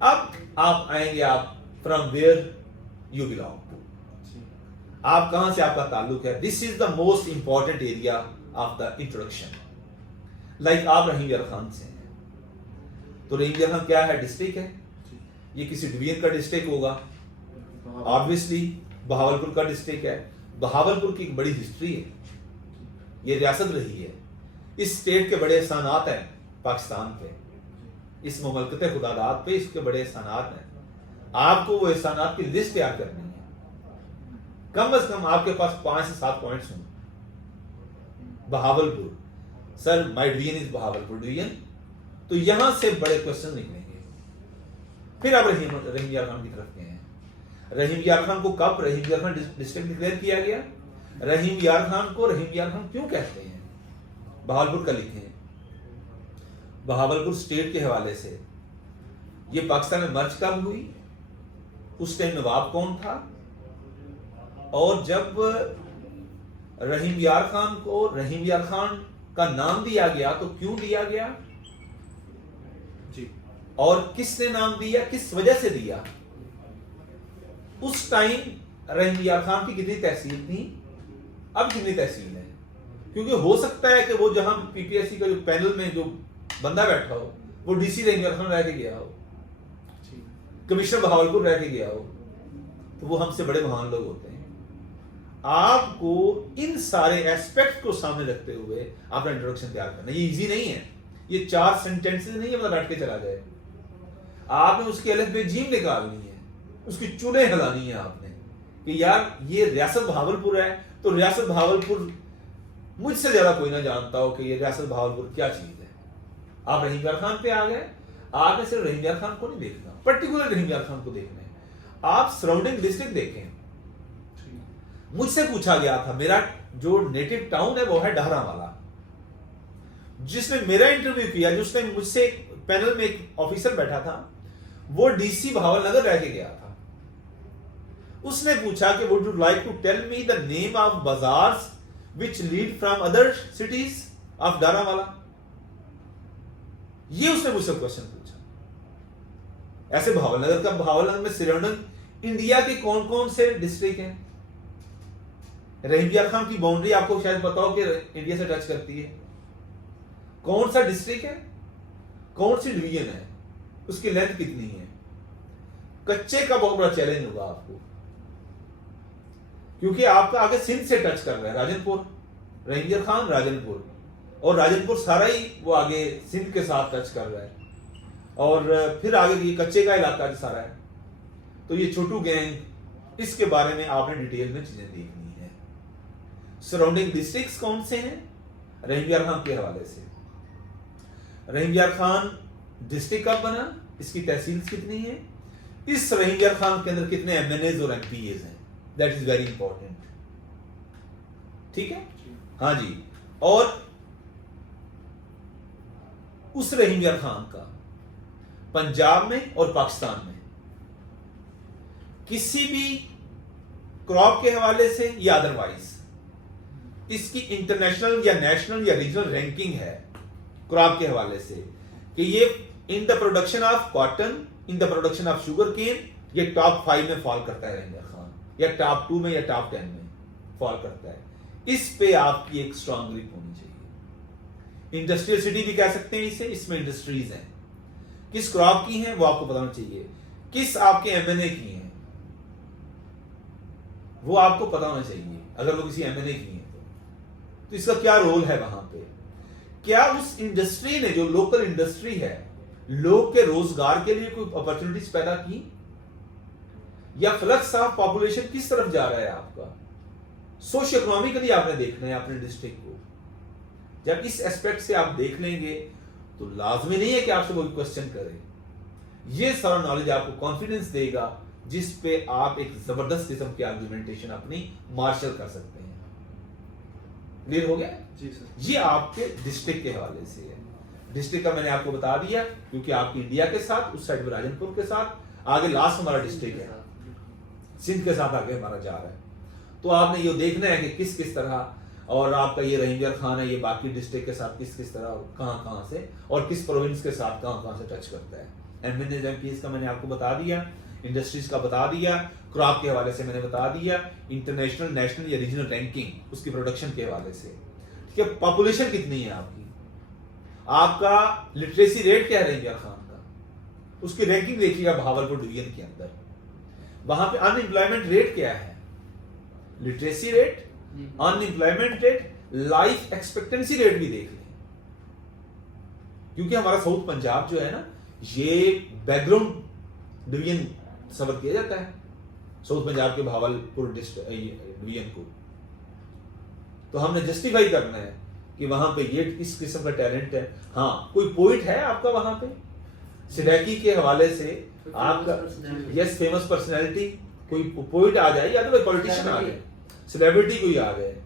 अब आप आएंगे, आप from where you belong to, आप कहां से आपका ताल्लुक है। This is the most important area of the introduction. Like आप रहीम यार खान से हैं, तो रहीम यार खान क्या है? डिस्ट्रिक्ट है। ये किसी डिवीजन का डिस्ट्रिक्ट होगा, ऑब्वियसली बहावलपुर का डिस्ट्रिक्ट है। बहावलपुर की एक बड़ी हिस्ट्री है, ये रियासत रही है, इस स्टेट के बड़े एहसानात हैं पाकिस्तान पे, इस मुमलकत खुदादात पे इसके बड़े एहसानात हैं। आपको वो एहसानात की लिस्ट तैयार करनी है, कम से कम आपके पास 5 से 7 पॉइंट्स हों। Bahawalpur, sir my division is Bahawalpur division, तो यहां से बड़े क्वेश्चन निकलेंगे। फिर आप रहीम यार खान की तरफ गए हैं। रहीम यार खान को कब रहीम यार खान डिस्ट्रिक्ट डिक्लेयर किया गया? रहीम यार खान को रहीम यार खान क्यों कहते हैं? बहावलपुर का लिखें, बहावलपुर स्टेट के हवाले से। ये पाकिस्तान में मर्ज कब हुई, उस टाइम नवाब कौन था, और जब रहीम यार खान को रहीम यार खान का नाम दिया गया तो क्यों दिया गया जी, और किसने नाम दिया, किस वजह से दिया। उस टाइम रहीम यार खान की कितनी तहसील थी, अब कितनी तहसील है? क्योंकि हो सकता है कि वो जहां पीपीएससी का जो पैनल में जो बंदा बैठा हो वो डीसी रहीम यार खान रह के गया हो, कमिश्नर बहावलपुर रह के गया हो, तो वो हमसे बड़े महान लोग होते हैं। आपको इन सारे एस्पेक्ट को सामने रखते हुए अपना इंट्रोडक्शन तैयार करना, ये इजी नहीं है। ये 4 सेंटेंसेस नहीं है मतलब बैठ के चला जाए। आपने उसकी अलफ बे जीम निकालनी है, उसकी चुने हिलानी है आपने कि यार ये रियासत बहावलपुर है, तो रियासत बहावलपुर मुझसे ज्यादा कोई ना जानता हो कि ये रियासत बहावलपुर क्या चीज है। आप रहीम यार खान पे आ गए, आपने सिर्फ रहीम यार खान को नहीं देखना, पर्टिकुलर रहीम यार खान को देखना है। आप सराउंडिंग डिस्ट्रिक्ट देखें। मुझसे पूछा गया था, मेरा जो नेटिव टाउन है वो है डहरावाला। जिसने मेरा इंटरव्यू किया, जिसने मुझसे पैनल में एक ऑफिसर बैठा था, वो डीसी बहावलनगर रह के गया था। उसने पूछा कि would you like to tell me the name of bazaars which lead from other cities of Dahrawala. ये उसने मुझसे क्वेश्चन पूछा। ऐसे बहावलनगर में सराउंडिंग इंडिया के कौन कौन से डिस्ट्रिक्ट हैं? रहीम यार खान की बाउंड्री आपको शायद पता हो कि इंडिया से टच करती है। कौन सा डिस्ट्रिक्ट है, कौन सी डिवीजन है, उसकी लेंथ कितनी है? कच्चे का बहुत बड़ा चैलेंज होगा आपको, क्योंकि आपका आगे सिंध से टच कर रहा है, राजनपुर, रहीम यार खान राजनपुर, और राजनपुर सारा ही वो आगे सिंध के साथ टच कर रहा है, और फिर आगे ये कच्चे का इलाका सारा है। तो ये छोटू गैंग, इसके बारे में आपने डिटेल में चीजें देखनी है। सराउंडिंग डिस्ट्रिक्ट्स कौन से हैं रहीम यार खान के हवाले से। रहीम यार खान डिस्ट्रिक्ट कब बना, इसकी तहसील कितनी है, इस रहीम यार खान के अंदर कितने एमएनएज और एमपीएज हैं, दैट इज वेरी इंपॉर्टेंट। ठीक है, हाँ जी। और उस रहीम यार खान का पंजाब में और पाकिस्तान में किसी भी क्रॉप के हवाले से या अदरवाइज इसकी इंटरनेशनल या नेशनल या रीजनल रैंकिंग है क्रॉप के हवाले से कि ये in the production of cotton, in the production of sugar cane, ये टॉप 5 में फॉल करता है रहीम यार खान, या टॉप 2 में या टॉप 10 में फॉल करता है। इस पे आपकी एक स्ट्रांग ग्रिप होनी चाहिए। इंडस्ट्रियल सिटी भी कह सकते हैं इसे, इसमें इंडस्ट्रीज हैं, किस क्रॉप की हैं वो आपको पता होना चाहिए, किस आपके एमएनए की हैं वो आपको पता होना चाहिए। अगर वो किसी एमएनए की हैं तो इसका क्या रोल है वहां पे, क्या उस इंडस्ट्री ने, जो लोकल इंडस्ट्री है, लोग के रोजगार के लिए कोई अपॉर्चुनिटीज पैदा की, या फ्लक्स ऑफ पॉपुलेशन किस तरफ जा रहा है आपका, सोशियो इकोनॉमिकली आपने देखना है अपने डिस्ट्रिक्ट को। जब इस एस्पेक्ट से आप देख लेंगे तो लाजमी नहीं है कि आपसे कोई क्वेश्चन करे। ये सारा नॉलेज आपको कॉन्फिडेंस देगा जिस पे आप एक जबरदस्त किस्म की आर्गुमेंटेशन अपनी मार्शल कर सकते हैं। क्लियर हो गया जी सर। ये आपके डिस्ट्रिक्ट के हवाले से है। डिस्ट्रिक्ट का मैंने आपको बता दिया क्योंकि आपकी इंडिया के साथ उस साइड में राजनपुर के साथ आगे लास्ट हमारा डिस्ट्रिक्ट है, सिंध के साथ आगे हमारा जा रहा है। तो आपने ये देखना है कि किस किस तरह, और आपका ये रहीम यार खान है, ये बाकी डिस्ट्रिक्ट के साथ किस किस तरह और कहां से, और किस प्रोविंस के साथ कहां से टच करता है। MNS का मैंने आपको बता दिया, इंडस्ट्रीज का बता दिया, क्रॉप के हवाले से मैंने बता दिया, इंटरनेशनल, नेशनल या रीजनल रैंकिंग उसकी प्रोडक्शन के हवाले से, ठीक है। पॉपुलेशन कितनी है आपकी, आपका लिटरेसी रेट क्या है रंगिया खान का, उसकी रैंकिंग देखिएगा भावलपुर डिवीजन के अंदर। वहां पे अनएम्प्लॉयमेंट रेट क्या है, literacy rate, unemployment rate, life expectancy rate भी देख लें, क्योंकि हमारा साउथ पंजाब जो है ना, ये बैकग्राउंड डिवीजन सबर किया जाता है साउथ पंजाब के भावलपुर डिवीजन को। तो हमने जस्टिफाई करना है कि वहां पे ये इस किस्म का टैलेंट है। हाँ, कोई पोइट है आपका वहां पे सिडैकी के हवाले से, आपका यस फेमस पर्सनैलिटी, कोई पोइट आ जाए या तो कोई पॉलिटिशियन आ जाए, सेलिब्रिटी कोई आ जाए,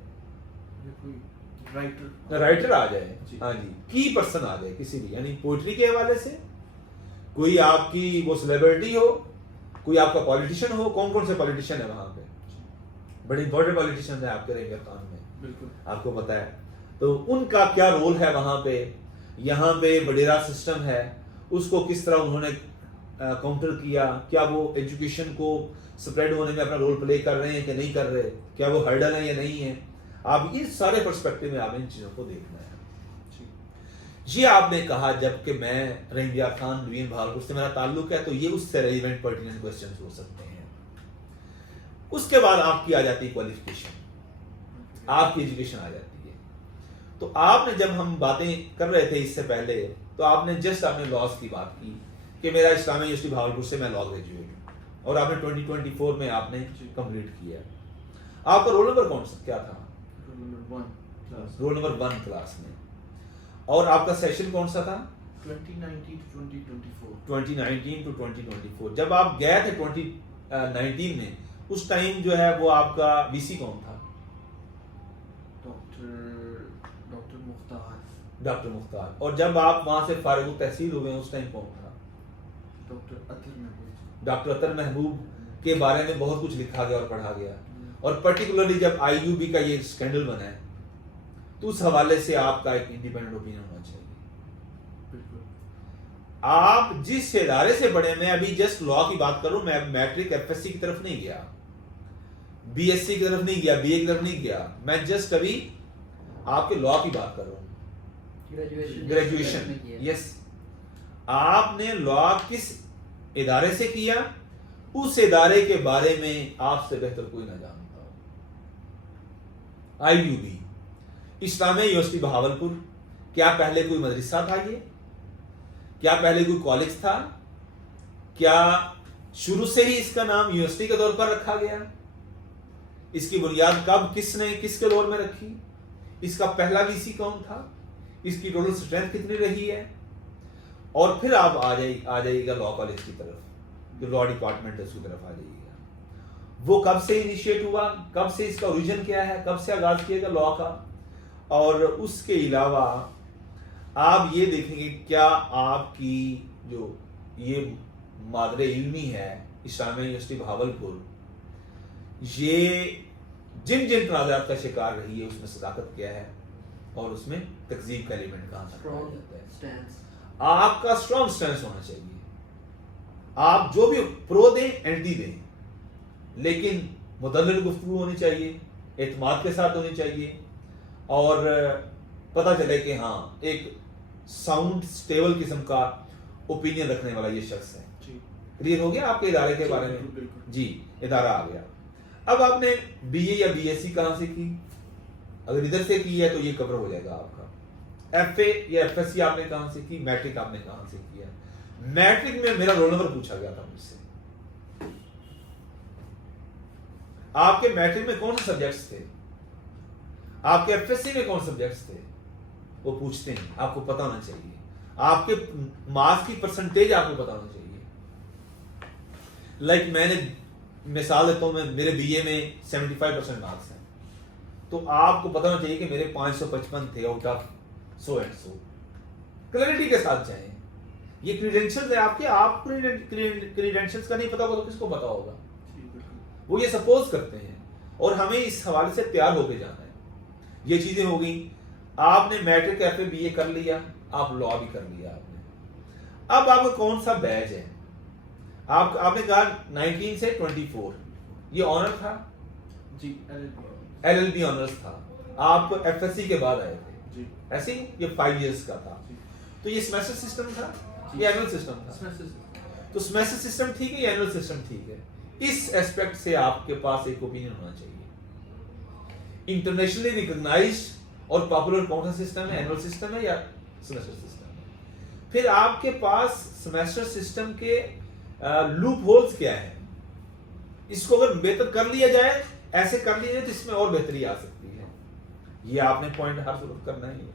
राइटर आ जाए, हाँ जी, की पर्सन आ जाए किसी भी, यानी पोइट्री के हवाले से कोई आपकी वो सेलिब्रिटी हो, कोई आपका पॉलिटिशियन हो। कौन कौन से पॉलिटिशियन है वहां पे, बड़े इंपॉर्टेंट पॉलिटिशियन है आपके रंगिया खान में, बिल्कुल आपको पता है। तो उनका क्या रोल है वहां पे, यहाँ पे वडेरा सिस्टम है, उसको किस तरह उन्होंने काउंटर किया, क्या वो एजुकेशन को स्प्रेड होने में अपना रोल प्ले कर रहे हैं कि नहीं कर रहे, क्या वो हर्डल है या नहीं है। आप इस सारे पर्सपेक्टिव में आपने इन चीजों को देखना है। ये आपने कहा जबकि मैं रंगिया खान डिवीजन भावलपुर से मेरा ताल्लुक है, तो ये उससे रेलेवेंट पर्टिनेंट क्वेश्चंस हो सकते हैं। उसके बाद आपकी आ जाती है क्वालिफिकेशन, आपकी एजुकेशन आ जाती है। तो आपने जब हम बातें कर रहे थे इससे पहले, तो आपने जस्ट आपने लॉज की बात की कि मेरा इस्लामिया यूनिवर्सिटी भावलपुर से मैं लॉ ग्रेजुएट हूँ, और आपने 2024 में आपने कंप्लीट किया। आपका रोल नंबर कौन सा क्या था? रोल नंबर 1 क्लास में। और आपका सेशन कौन सा था? 2019 to 2024। 2019 to 2024। जब आप गए थे 2019 में, उस टाइम जो है वो आपका वीसी कौन था? डॉक्टर मुख्तार। और जब आप वहां से फारिग तहसील हुए उस टाइम कौन था? डॉक्टर अतर महबूब के बारे में बहुत कुछ लिखा गया और पढ़ा गया, और पर्टिकुलरली जब आईयूबी का ये स्कैंडल बना है, तो उस हवाले से आपका एक इंडिपेंडेंट ओपिनियन होना चाहिए। आप जिस इदारे से पढ़े, मैं अभी जस्ट लॉ की बात करूं, मैं मैट्रिक एफएससी की तरफ नहीं गया, बीएससी की तरफ नहीं गया, बीए की तरफ नहीं गया, मैं जस्ट अभी आपके लॉ की बात कर रहा हूं, ग्रेजुएशन। यस, आपने लॉ किस इदारे से किया, उस इदारे के बारे में आपसे बेहतर कोई ना जानता हो। आईयूबी इस्लामिया यूनिवर्सिटी भावलपुर, क्या पहले कोई मदरसा था ये? क्या पहले कोई कॉलेज था? क्या शुरू से ही इसका नाम यूनिवर्सिटी के तौर पर रखा गया? इसकी बुनियाद कब किसने किसके दौर में रखी? इसका पहला वीसी कौन था? इसकी टोटल स्ट्रेंथ कितनी रही है? और फिर आप आ जाइएगा लॉ कॉलेज की तरफ, जो लॉ डिपार्टमेंट है उसकी तरफ आ जाइएगा। वो कब से इनिशिएट हुआ, कब से इसका ओरिजिन क्या है, कब से आगाज किया गया लॉ का। और उसके अलावा आप ये देखेंगे क्या आपकी जो ये मादरे इल्मी है इस्लामिया यूनिवर्सिटी भावलपुर, ये जिन जिन तनाज़ात का शिकार रही है उसमें सदाकत क्या है, और उसमें तकजीब का एलिमेंट कहां से पाया जाता है। आपका स्ट्रॉन्ग स्टैंस होना चाहिए। आप जो भी प्रो दें एंटी दें, लेकिन मुदल्लिल गुफ्तगू होनी चाहिए, एतमाद के साथ होनी चाहिए, और पता चले कि हाँ एक साउंड स्टेबल किस्म का ओपिनियन रखने वाला ये शख्स है। क्लियर हो गया आपके इदारे के बारे में? जी, इदारा आ गया। अब आपने बीए या बीएससी कहां से की? अगर इधर से की है तो ये कवर हो जाएगा आपका। एफए या एफएससी आपने कहां से की? मैट्रिक आपने कहां से किया? मैट्रिक में मेरा रोल नंबर पूछा गया था मुझसे। आपके मैट्रिक में कौन से सब्जेक्ट्स थे? आपके एफएससी में कौन से सब्जेक्ट्स थे? वो पूछते हैं, आपको पता होना चाहिए। आपके मार्क्स की परसेंटेज आपको पता होना चाहिए। लाइक मैंने मिसाल देता हूं, मेरे बीए में 75% मार्क्स हैं, तो आपको पता होना चाहिए कि मेरे 555 थे आउट ऑफ 100 एंड 100। क्लैरिटी के साथ जाएं। ये क्रीडेंशियल्स है आपके, आप क्रीडेंशियल्स का नहीं पता होगा तो किसको पता होगा? वो ये सपोज करते हैं, और हमें इस हवाले से तैयार होके जाना है। ये चीजें हो गई। आपने मैट्रिक एफए बीए कर लिया, आप लॉ भी कर लिया आपने। अब आपका कौन सा बैच है? आपने कहा 19 से 24, ये ऑनर था, जी एलएलबी ऑनर्स था, आप एफएससी के बाद आए थे जी ऐसे ही, ये 5 इयर्स का था। जी तो ये सेमेस्टर सिस्टम था, जी। ये एनुअल सिस्टम था? सेमेस्टर तो सेमेस्टर सिस्टम ठीक है या एनुअल सिस्टम ठीक है? इस एस्पेक्ट से आपके पास एक ओपिनियन होना चाहिए। इंटरनेशनली रिकॉग्नाइज्ड और पॉपुलर कौन सा सिस्टम है, एनुअल सिस्टम है या सेमेस्टर सिस्टम है? फिर आपके पास सेमेस्टर सिस्टम के लूप होल्स क्या है? इसको अगर बेहतर कर लिया जाए, ऐसे कर लिया जाए तो इसमें और बेहतरी आ सकती है। ये आपने पॉइंट हर सूरत करना ही है,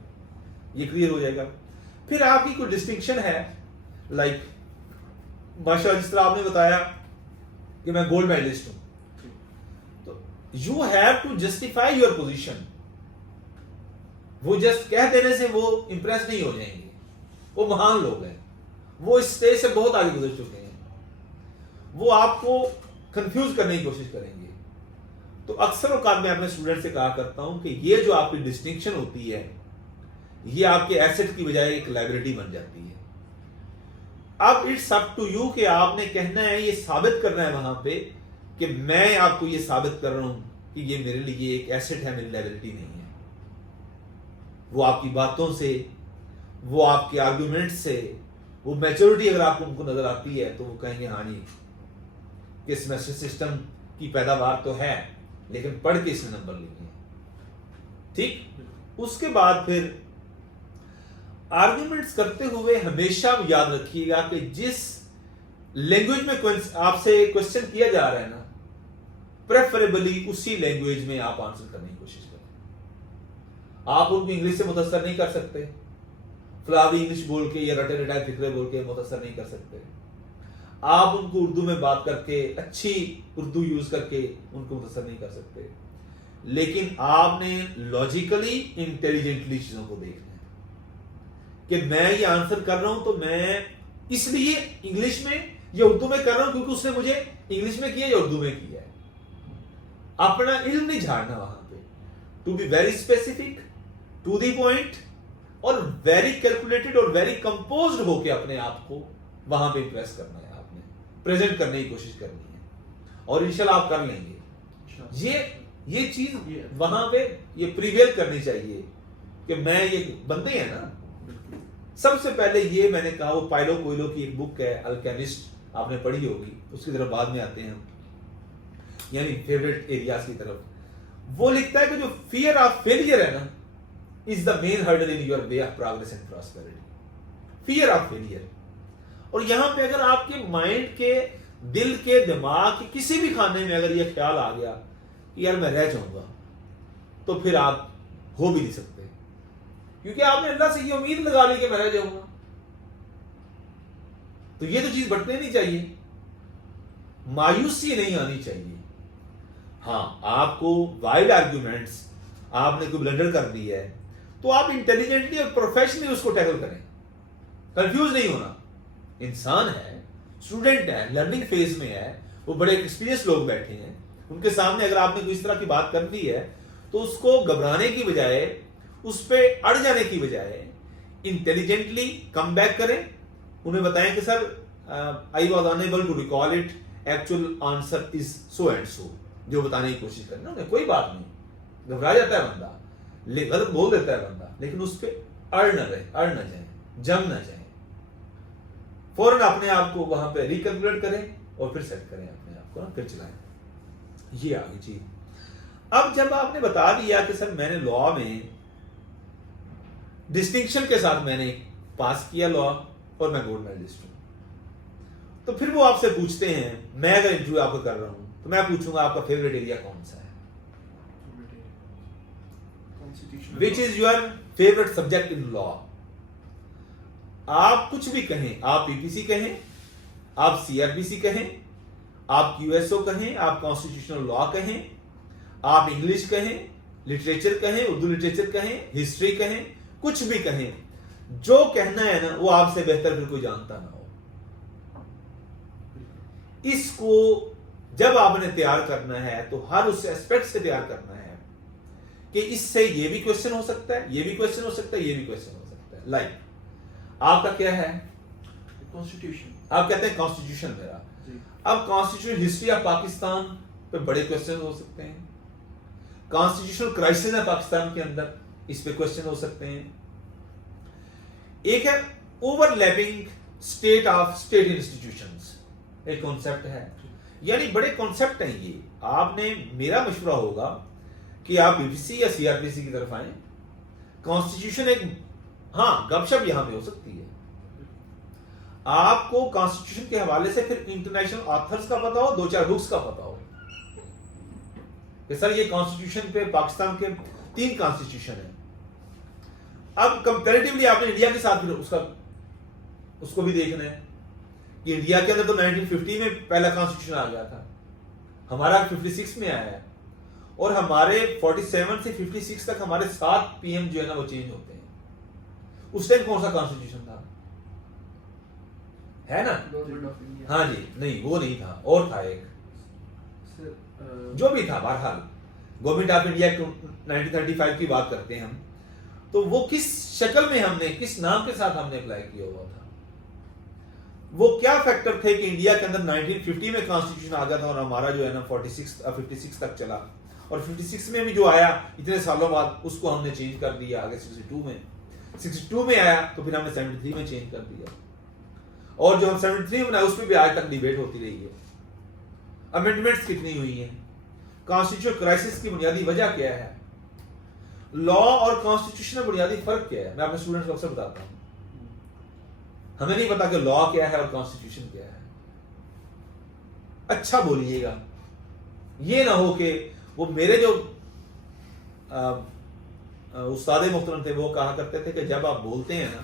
ये क्लियर हो जाएगा। फिर आपकी कोई डिस्टिंक्शन है, लाइक माशाल्लाह जिस तरह आपने बताया कि मैं गोल्ड मेडलिस्ट हूं, तो you have to justify your position. वो जस्ट कह देने से वो इंप्रेस नहीं हो जाएंगे, वो महान लोग हैं, वो इस स्टेज से बहुत आगे गुजर चुके हैं, वो आपको कंफ्यूज करने की कोशिश करेंगे। तो अक्सर औकात मैं अपने स्टूडेंट से कहा करता हूं कि ये जो आपकी डिस्टिंक्शन होती है, ये आपके एसेट की बजाय एक लाइबिलिटी बन जाती है। अब इट्स अप टू यू कि आपने कहना है, ये साबित करना है वहां पे कि मैं आपको ये साबित कर रहा हूं कि ये मेरे लिए एक एसेट है, मेरी लाइबिलिटी नहीं है। वो आपकी बातों से, वो आपके आर्गुमेंट से, वो मैच्योरिटी अगर आपको उनको नजर आती है तो वो कहेंगे हाँ जी, कि सेमेस्टर सिस्टम की पैदावार तो है लेकिन पढ़ के इसने नंबर लिए हैं। ठीक, उसके बाद फिर आर्गुमेंट्स करते हुए हमेशा याद रखिएगा कि जिस लैंग्वेज में आपसे क्वेश्चन किया जा रहा है ना, प्रेफरेबली उसी लैंग्वेज में आप आंसर करने की कोशिश करें। आप उनको इंग्लिश से मुतासर नहीं कर सकते, फ्लावी इंग्लिश बोल के या रटे रटाए फिक्रे बोल के मुतासर नहीं कर सकते। आप उनको उर्दू में बात करके, अच्छी उर्दू यूज करके उनको मुतासर नहीं कर सकते, लेकिन आपने लॉजिकली इंटेलिजेंटली चीजों को देखना है कि मैं ये आंसर कर रहा हूं तो मैं इसलिए इंग्लिश में या उर्दू में कर रहा हूं क्योंकि उसने मुझे इंग्लिश में किया या उर्दू में किया है। अपना इल्म नहीं झाड़ना वहां पे, to be very specific, to the point, और वेरी कैलकुलेटेड और वेरी कंपोज्ड होके अपने आप को वहां पे इंप्रेस करना है, आपने प्रेजेंट करने की कोशिश करनी है और इंशाल्लाह आप कर लेंगे। ये चीज वहां पे ये प्रिवेल करनी चाहिए कि मैं ये बंदे हैं ना। सबसे पहले ये मैंने कहा, वो पाइलो कोयलो की एक बुक है अल्केमिस्ट, आपने पढ़ी होगी, उसकी तरफ बाद में आते हैं हम, यानी फेवरेट एरियाज की तरफ। वो लिखता है कि जो फियर ऑफ फेलियर है ना, is the main hurdle in your way of progress and prosperity. Fear of failure. और यहां पे अगर आपके माइंड के, दिल के, दिमाग के किसी भी खाने में अगर यह ख्याल आ गया कि यार मैं रह जाऊंगा, तो फिर आप हो भी नहीं सकते, क्योंकि आपने अल्लाह से ये उम्मीद लगा ली कि मैं रह जाऊंगा। तो ये तो चीज बटने नहीं चाहिए, मायूसी नहीं आनी चाहिए। हाँ, आपको वाइल्ड आर्ग्यूमेंट्स, आपने कोई ब्लंडर कर दी है तो आप इंटेलिजेंटली और प्रोफेशनली उसको टैकल करें, कंफ्यूज नहीं होना। इंसान है, स्टूडेंट है, लर्निंग फेज में है, वो बड़े एक्सपीरियंस लोग बैठे हैं, उनके सामने अगर आपने कोई इस तरह की बात कर दी है तो उसको घबराने की बजाय, उस पे अड़ जाने की बजाय इंटेलिजेंटली कम बैक करें, उन्हें बताएं कि sir I was unable to recall it, actual answer is so and so, जो बताने की कोशिश करें। उन्हें कोई बात नहीं, घबरा जाता है बंदा, गलत बोल देता है बंदा, लेकिन उस पर अड़ न रहे, अड़ न जाए, जम न जाए, फौरन अपने आप को वहां पे रिकैलकुलेट करें और फिर सेट करें अपने आप को ना, फिर चलाएं। ये आगे चीज। अब जब आपने बता दिया कि सर मैंने लॉ में डिस्टिंक्शन के साथ मैंने पास किया लॉ और मैं गोल्ड मेडलिस्ट हूं, तो फिर वो आपसे पूछते हैं, मैं अगर इंटरव्यू आपको कर रहा हूं तो मैं पूछूंगा आपका फेवरेट एरिया कौन सा है, which is your favourite subject in law. आप कुछ भी कहें, आप पीपीसी कहें, आप सीआरपीसी कहें, आप क्यूएसओ कहें, आप कॉन्स्टिट्यूशनल लॉ कहें, आप इंग्लिश कहें, लिटरेचर कहें, उर्दू लिटरेचर कहें, हिस्ट्री कहें, कुछ भी कहें, जो कहना है ना वो आपसे बेहतर फिर कोई जानता ना हो। इसको जब आपने तैयार करना है तो हर उस एस्पेक्ट से तैयार करना है कि इससे ये भी क्वेश्चन हो सकता है, ये भी क्वेश्चन हो सकता है, ये भी क्वेश्चन हो सकता है। लाइक आपका क्या है, Constitution. आप कहते हैं कॉन्स्टिट्यूशन मेरा। जी. अब कॉन्स्टिट्यूशन हिस्ट्री ऑफ पाकिस्तान पे बड़े क्वेश्चन हो सकते हैं, कॉन्स्टिट्यूशनल क्राइसिस है पाकिस्तान के अंदर, इस पे क्वेश्चन हो सकते हैं। एक है overlapping state of state institutions, एक कॉन्सेप्ट है, यानी बड़े कॉन्सेप्ट हैं ये। आपने, मेरा मशवरा होगा कि आप बीबीसी या सीआरपीसी की तरफ आए। कॉन्स्टिट्यूशन एक, हाँ गपशप यहां पे हो सकती है, आपको कॉन्स्टिट्यूशन के हवाले से फिर इंटरनेशनल ऑथर्स का पता हो, 2-4 बुक्स का पता हो कि सर ये कॉन्स्टिट्यूशन पे पाकिस्तान के 3 कॉन्स्टिट्यूशन है। अब कंपैरेटिवली आपने इंडिया के साथ फिर उसको भी देखना है कि इंडिया के अंदर तो 1950 में पहला कॉन्स्टिट्यूशन आ गया था, हमारा 56 में आया है, और हमारे 47 से 56 तक हमारे 7 पीएम जो है ना वो चेंज होते हैं। उस टाइम कौन सा कॉन्स्टिट्यूशन था, है ना? Government of India. हाँ जी, नहीं वो नहीं था, और था एक, Sir, जो भी था, बहरहाल गवर्नमेंट ऑफ इंडिया 1935 की बात करते हैं हम, तो वो किस शक्ल में हमने, किस नाम के साथ हमने अप्लाई किया हुआ था, वो क्या फैक्टर थे कि इंडिया के अंदर 1950 में कॉन्स्टिट्यूशन आ गया था और हमारा जो है ना 56 तक चला, और 56 में भी जो आया इतने सालों बाद उसको हमने चेंज कर दिया आगे 62 में आया, तो फिर हमने 73 में चेंज कर दिया, और जो हम 73 में बनाए उसमें भी आज तक डिबेट होती रही है। अमेंडमेंट्स कितनी हुई हैं, कॉन्स्टिट्यूशनल क्राइसिस की बुनियादी वजह क्या है, लॉ और कॉन्स्टिट्यूशन में बुनियादी फर्क क्या है, मैं अपने स्टूडेंट्स को अक्सर बताता हूं। हमें नहीं पता कि लॉ क्या है और कॉन्स्टिट्यूशन क्या है। अच्छा बोलिएगा, ये ना हो कि वो मेरे जो उस्ताद मुहतरम थे वो कहा करते थे कि जब आप बोलते हैं ना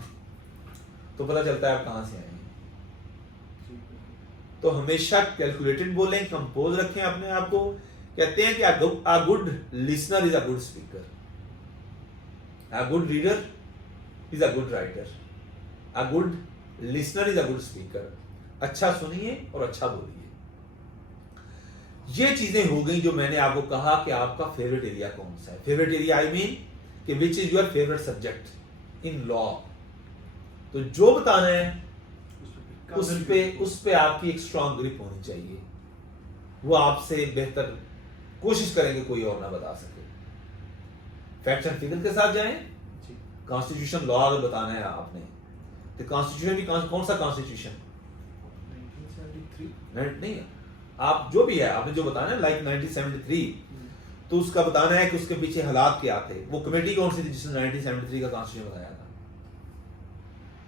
तो पता चलता है आप कहां से आए हैं। तो हमेशा कैलकुलेटेड बोलें, कंपोज रखें अपने आप को। कहते हैं कि a good listener is a good speaker, a good reader is a good writer, a good listener is a good speaker। अच्छा सुनिए और अच्छा बोलिए। ये चीजें हो गई जो मैंने आपको कहा कि आपका फेवरेट एरिया कौन सा है। फेवरेट एरिया आई मीन कि which is your favourite subject in law. तो जो बताना है उस पे आपकी एक स्ट्रांग ग्रिप होनी चाहिए, वो आपसे बेहतर कोशिश करेंगे कोई और ना बता सके। फैक्ट्स एंड फिगर के साथ जाएं। कॉन्स्टिट्यूशन लॉ अगर बताना है आपने तो कॉन्स्टिट्यूशन भी कौन सा कॉन्स्टिट्यूशन 1973. नहीं, आप जो भी है आपने जो बताना है लाइक 1973, तो उसका बताना है कि उसके पीछे हालात क्या थे। वो कमेटी कौन सी थी जिसने 1973 का कॉन्स्टिट्यूशन बनाया था?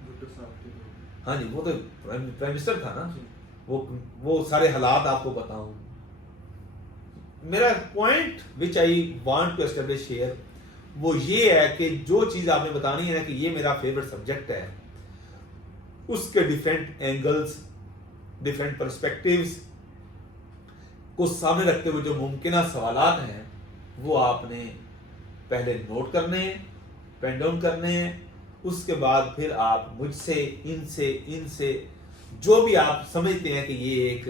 भुट्टो साहब थे। हाँ जी, वो तो प्राइम मिनिस्टर था ना। वो सारे हालात आपको बताऊं। मेरा point which I want to establish here वो ये है कि जो चीज आपने बतानी है कि ये मेरा फेवरेट सब्जेक्ट है, उसके डिफरेंट एंगल्स, डिफरेंट पर्सपेक्टिव्स को सामने रखते हुए जो मुमकिन सवालात हैं वो आपने पहले नोट करने हैं, पेन डाउन करने हैं। उसके बाद फिर आप मुझसे, इनसे जो भी आप समझते हैं कि ये एक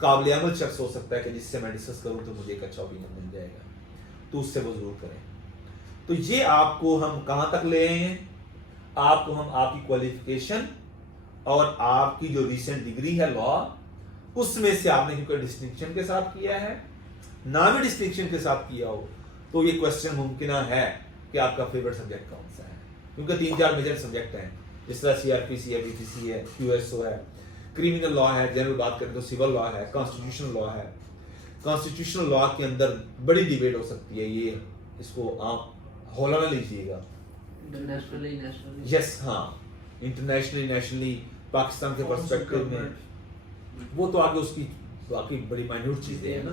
काबिल अमल शख्स हो सकता है कि जिससे मैं डिस्कस करूं तो मुझे एक अच्छा ओपिनियन मिल जाएगा, तो उससे वो जरूर करें। तो ये आपको हम कहां तक ले आए हैं? आपको हम आपकी क्वालिफिकेशन और आपकी जो रीसेंट डिग्री है लॉ, उसमें से आपने क्योंकि डिस्टिंक्शन के साथ किया है, ना भी डिस्टिंक्शन के साथ किया हो, तो ये क्वेश्चन मुमकिन है कि आपका फेवरेट सब्जेक्ट कौन सा है। क्योंकि 3-4 मेजर सब्जेक्ट हैं, जिस तरह सीआरपीसी है, बीपीसी है, क्यूएसओ है, क्रिमिनल लॉ है, जनरल बात करें तो सिविल लॉ है, कॉन्स्टिट्यूशनल लॉ है। कॉन्स्टिट्यूशनल लॉ के अंदर बड़ी डिबेट हो सकती है, ये इसको आप हौला ना लीजिएगा। इंटरनेशनली, नेशनली, यस, हाँ, इंटरनेशनली, नेशनली, पाकिस्तान के पर्सपेक्टिव में वो तो आगे उसकी बाकी बड़ी माइन्यूट चीजें हैं ना।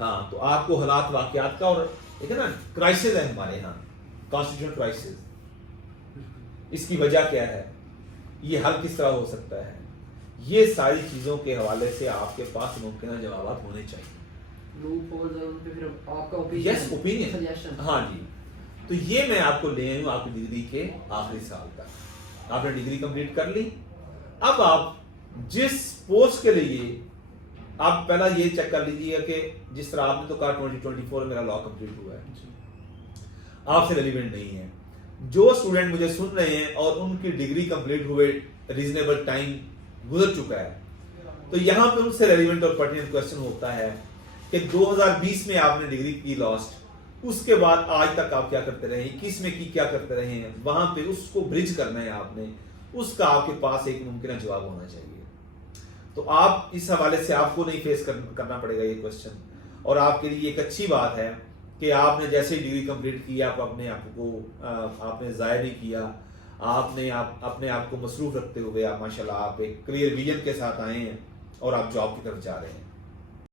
हाँ, तो आपको हालात वाकयात का, और एक है ना क्राइसिस है हमारे यहाँ, कॉन्स्टिट्यूशनल क्राइसिस, इसकी वजह क्या है, ये हल किस तरह हो सकता है, ये सारी चीजों के हवाले से आपके पास मुमकिन जवाब होने चाहिए। लूप होल्स और उन पे फिर आपका ओपिनियन, यस, ओपिनियन, सजेशन। हाँ जी। तो ये मैं आपको ले आया हूँ आपकी डिग्री के आखिरी साल तक। आपने डिग्री कंप्लीट कर ली, अब आप जिस पोस्ट के लिए, आप पहला ये चेक कर लीजिए कि जिस तरह आपने तो कहा 2024 मेरा लॉ कंप्लीट हुआ है, आपसे रेलिवेंट नहीं है। जो स्टूडेंट मुझे सुन रहे हैं और उनकी डिग्री कंप्लीट हुए रीजनेबल टाइम गुजर चुका है, तो यहाँ पे उनसे रेलिवेंट और पर्टिनेंट क्वेश्चन होता है कि 2020 में आपने डिग्री की लॉस्ट, उसके बाद आज तक आप क्या करते रहे, 21 में की क्या करते रहे हैं, वहां पे उसको ब्रिज करना है आपने, उसका आपके पास एक मुमकिन जवाब होना चाहिए। तो आप इस हवाले से आपको नहीं फेस करना पड़ेगा ये क्वेश्चन, और आपके लिए एक अच्छी बात है कि आपने जैसे ही डिग्री कंप्लीट की आप अपने आप को आपने ज़ाया नहीं किया, आपने अपने आप को मसरूफ रखते हुए आप माशाल्लाह आप एक क्लियर विजन के साथ आए हैं और आप जॉब की तरफ जा रहे हैं।